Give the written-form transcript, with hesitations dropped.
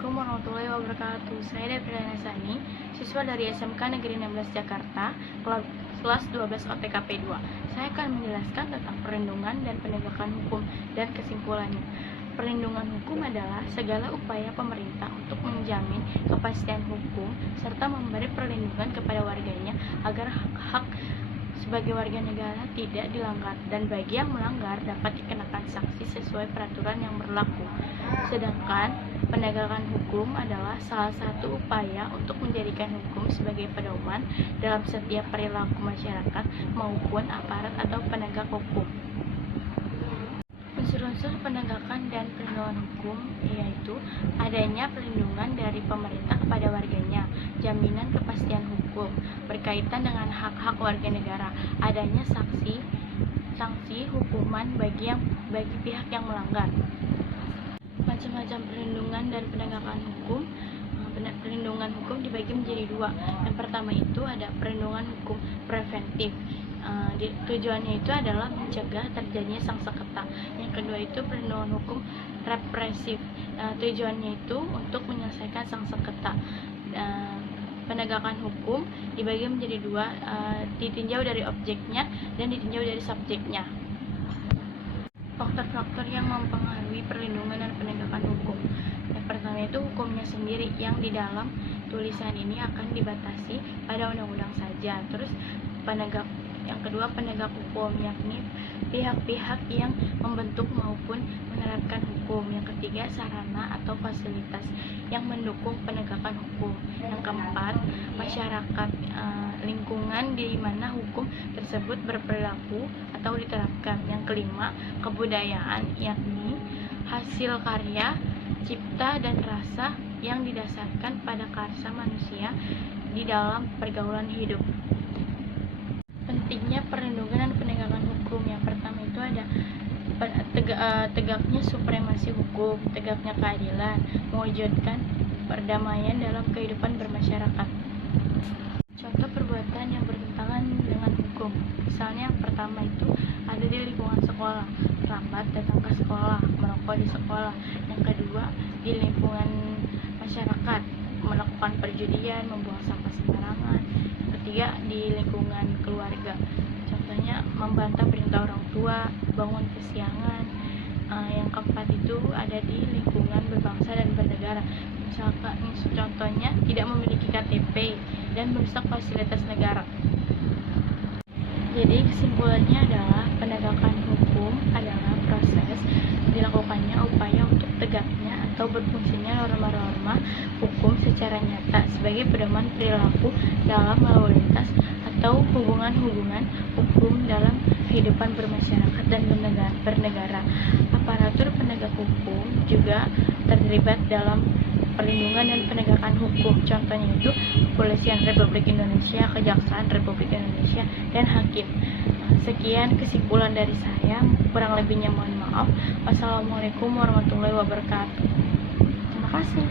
Assalamualaikum warahmatullahi wabarakatuh. Saya Devriana Sani, siswa dari SMK Negeri 16 Jakarta, kelas 12 OTKP 2. Saya akan menjelaskan tentang perlindungan dan penegakan hukum dan kesimpulannya. Perlindungan hukum adalah segala upaya pemerintah untuk menjamin kepastian hukum serta memberi perlindungan kepada warganya agar hak-hak sebagai warga negara tidak dilanggar, dan bagi yang melanggar dapat dikenakan sanksi sesuai peraturan yang berlaku. Sedangkan penegakan hukum adalah salah satu upaya untuk menjadikan hukum sebagai pedoman dalam setiap perilaku masyarakat maupun aparat atau penegak hukum. Unsur-unsur penegakan dan perlindungan hukum yaitu adanya perlindungan dari pemerintah kepada warganya, jaminan kepastian hukum berkaitan dengan hak-hak warga negara, adanya sanksi hukuman bagi pihak yang melanggar. Macam-macam perlindungan dan penegakan hukum. Perlindungan hukum dibagi menjadi dua. Yang pertama itu ada perlindungan hukum preventif. Tujuannya itu adalah mencegah terjadinya sanksi sengketa. Yang kedua itu perlindungan hukum represif. Tujuannya itu untuk menyelesaikan sanksi sengketa. Penegakan hukum dibagi menjadi dua, ditinjau dari objeknya dan ditinjau dari subjeknya. Faktor-faktor yang mempengaruhi perlindungan dan penegakan hukum. Yang pertama itu hukumnya sendiri, yang di dalam tulisan ini akan dibatasi pada undang-undang saja. Terus yang kedua penegak hukum, yakni pihak-pihak yang membentuk maupun menerapkan hukum. Yang ketiga sarana atau fasilitas yang mendukung penegakan hukum. Yang keempat masyarakat, lingkungan di mana hukum tersebut berperilaku atau diterapkan. Yang kelima kebudayaan, yakni hasil karya, cipta dan rasa yang didasarkan pada karsa manusia di dalam pergaulan hidup. Pentingnya perlindungan dan penegakan hukum. Yang pertama itu ada tegaknya supremasi hukum, tegaknya keadilan, mewujudkan perdamaian dalam kehidupan bermasyarakat. Contoh perbuatan yang bertentangan dengan hukum, misalnya yang pertama itu ada di lingkungan sekolah, terlambat datang ke sekolah, merokok di sekolah. Yang kedua di lingkungan masyarakat, melakukan perjudian, membuang sampah sembarangan. Yang ketiga di lingkungan keluarga, contohnya membantah perintah orang tua, bangun kesiangan. Yang keempat itu ada di lingkungan berbangsa dan bernegara, misalkan contohnya tidak memiliki KTP dan merusak fasilitas negara. Jadi kesimpulannya adalah penegakan hukum adalah proses dilakukannya upaya untuk tegaknya atau berfungsinya norma-norma hukum secara nyata sebagai pedoman perilaku dalam lalu lintas atau hubungan-hubungan hukum dalam kehidupan bermasyarakat dan bernegara. Aparatur penegak hukum juga terlibat dalam perlindungan dan penegakan hukum. Contohnya itu Kepolisian Republik Indonesia, Kejaksaan Republik Indonesia, dan Hakim. Sekian kesimpulan dari saya, kurang lebihnya mohon maaf. Wassalamualaikum warahmatullahi wabarakatuh. Terima kasih.